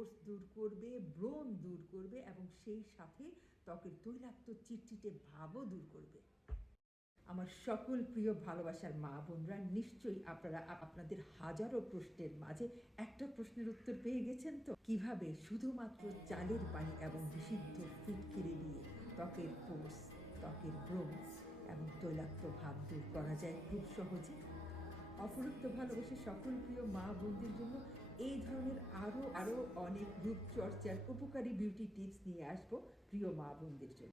পোর্স দূর করবে, ব্রণ দূর করবে এবং সেই সাথে ত্বকের তৈলাক্ত চিটচিটে ভাবও দূর করবে। আমার সকল প্রিয় ভালোবাসার মা বোনরা, নিশ্চয়ই আপনারা আপনাদের হাজারো প্রশ্নের মাঝে একটা প্রশ্নের উত্তর পেয়ে গেছেন তো? কীভাবে শুধুমাত্র চালের পানি এবং বিশুদ্ধ ফিটকিরি দিয়ে ত্বকের পোর্স, ত্বকের ব্রণ এবং তৈলাক্ত ভাব দূর করা যায় খুব সহজে? অপরুক্ত ভালোবেসে সকল প্রিয় মা বোনদের জন্য এই ধরনের আরও আরও অনেক রূপচর্চার উপকারী বিউটি টিপস নিয়ে আসব প্রিয় মা বোনদের জন্য।